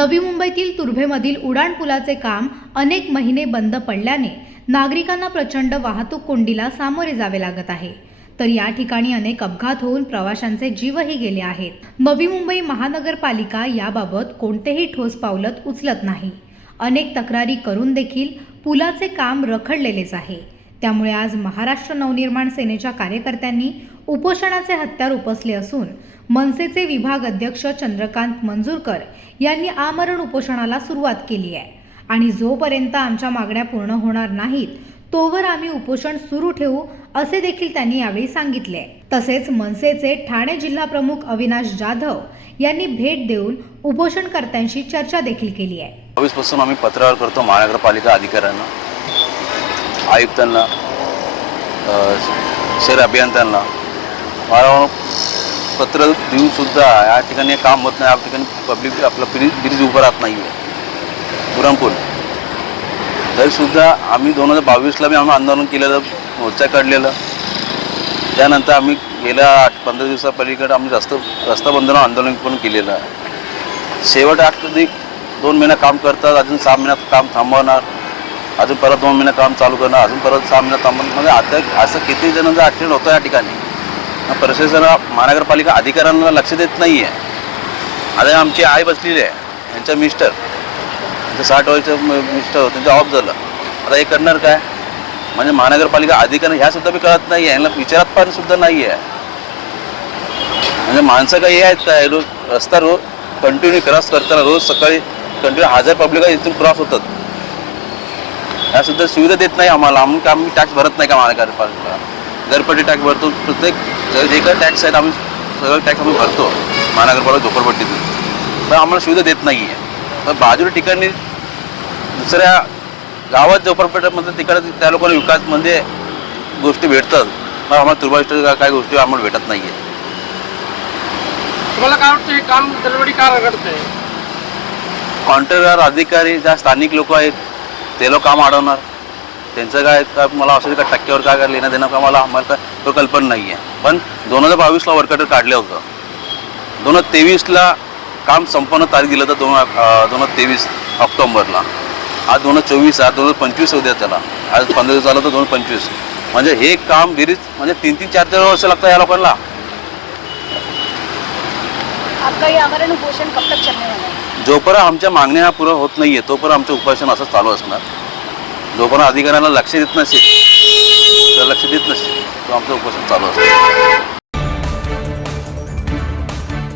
नवी मुंबईतील तुर्भेमधील उड्डाणपुलाचे काम अनेक महिने बंद पडल्याने नागरिकांना प्रचंड वाहतूक कोंडीला सामोरे जावे लागत आहे। तर या ठिकाणी अनेक अपघात होऊन प्रवाशांचे जीवही गेले आहेत। नवी मुंबई महानगरपालिका याबाबत कोणतेही ठोस पावलं उचलत नाही। अनेक तक्रारी करून देखील पुलाचे काम रखडलेलेच आहे। त्यामुळे आज महाराष्ट्र नवनिर्माण सेनेच्या कार्यकर्त्यांनी उपोषणाचे हत्यार उपसले असून मनसेचे विभाग अध्यक्ष चंद्रकांत मंजूरकर यांनी आमरण उपोषणाला सुरुवात केली आहे आणि जोपर्यंत आमच्या मागण्या पूर्ण होणार नाहीत तोवर आम्ही उपोषण सुरू ठेवू असे देखील त्यांनी यावेळी सांगितले। तसेच मनसेचे ठाणे जिल्हा प्रमुख अविनाश जाधव यांनी भेट देऊन उपोषणकर्त्यांशी चर्चा देखील केली आहे। 22 पासून आम्ही पत्रावर करतो महानगरपालिका अधिकाऱ्यांना, आयुक्तांना, शहर अभियंत्यांना वारंवार पत्र देऊन सुद्धा या ठिकाणी काम होत नाही। या ठिकाणी पब्लिक आपलं ब्रिज उभं राहत नाही आहे पुरणपूल। तरीसुद्धा आम्ही 2022ला बी आम्ही आंदोलन केलेलं, मोर्चा काढलेलं। त्यानंतर आम्ही गेल्या 8-15 दिवसापलीकडे आम्ही रस्ता बंदनं आंदोलन पण केलेलं आहे। शेवट अगदी 2 महिने काम करतात, अजून 6 महिन्यात काम थांबवणार, अजून परत 2 महिने काम चालू करणार, अजून परत 6 महिन्यात थांबवणार। म्हणजे आता असं किती जणांचं ॲक्सिडेंट होतं या ठिकाणी। प्रशासन महानगरपालिका अधिकाऱ्यांना लक्ष देत नाही आहे। आता आमची आई बसलेली आहे, यांचा मिस्टर, त्यांचं 60 वर्षाचं मिस्टर, त्यांचं ऑफ झालं। आता हे करणार काय? म्हणजे महानगरपालिका अधिकारी ह्यासुद्धा बी कळत नाही आहे, यांना विचारात पण सुद्धा नाही आहे। म्हणजे माणसं काही आहेत काय, रोज रस्ता रोज कंटिन्यू क्रॉस करताना रोज सकाळी कंटिन्यू 1000 पब्लिक इथून क्रॉस होतात। ह्यासुद्धा सुविधा देत नाही आम्हाला। आम्ही टॅक्स भरत नाही का महानगरपालिका? घरपट्टी टॅक्स भरतो, प्रत्येक जे काही टॅक्स आहेत आम्ही सगळं टॅक्स आम्ही भरतो महानगरपालिका झोपडपट्टीतून, पण आम्हाला सुविधा देत नाही आहे। तर बाजूच्या ठिकाणी दुसऱ्या गावात झोपडपट्ट्यामध्ये तिकडे त्या लोकांना विकास म्हणजे गोष्टी भेटतात, पण आम्हाला तुर्भा काही गोष्टी आम्हाला भेटत नाही आहे। तुम्हाला काय वाटतं हे काम दरवडी का रखडतंय? कॉन्ट्रॅक्टर अधिकारी ज्या स्थानिक लोक आहेत ते लोक काम अडवणार, त्यांचं काय मला असं का टक्क्यावर काय लेणं देणं का आम्हाला तो कल्पना नाही आहे। पण 2022ला वर्कआउट काढलं होतं, 2023ला काम संपन्न तारीख दिलं तर 2023 ऑक्टोबरला। आज 2024 आहे, 2025 उद्या त्याला, आज 15 दिवस झालं तर 2025। म्हणजे हे काम गिरीज म्हणजे 3-3, 4-4 वर्ष लागतं या लोकांना। आपका ये आमरण उपोषण कब तक चलने वाला है? जोपर्यंत आमच्या मागण्या पूर्ण होत नाही आहे तोपर्यंत आमचं उपोषण असं चालू असणार। जोपर्यंत अधिकाऱ्यांना लक्ष देत नसेल तो आमचं उपोषण चालू असतं।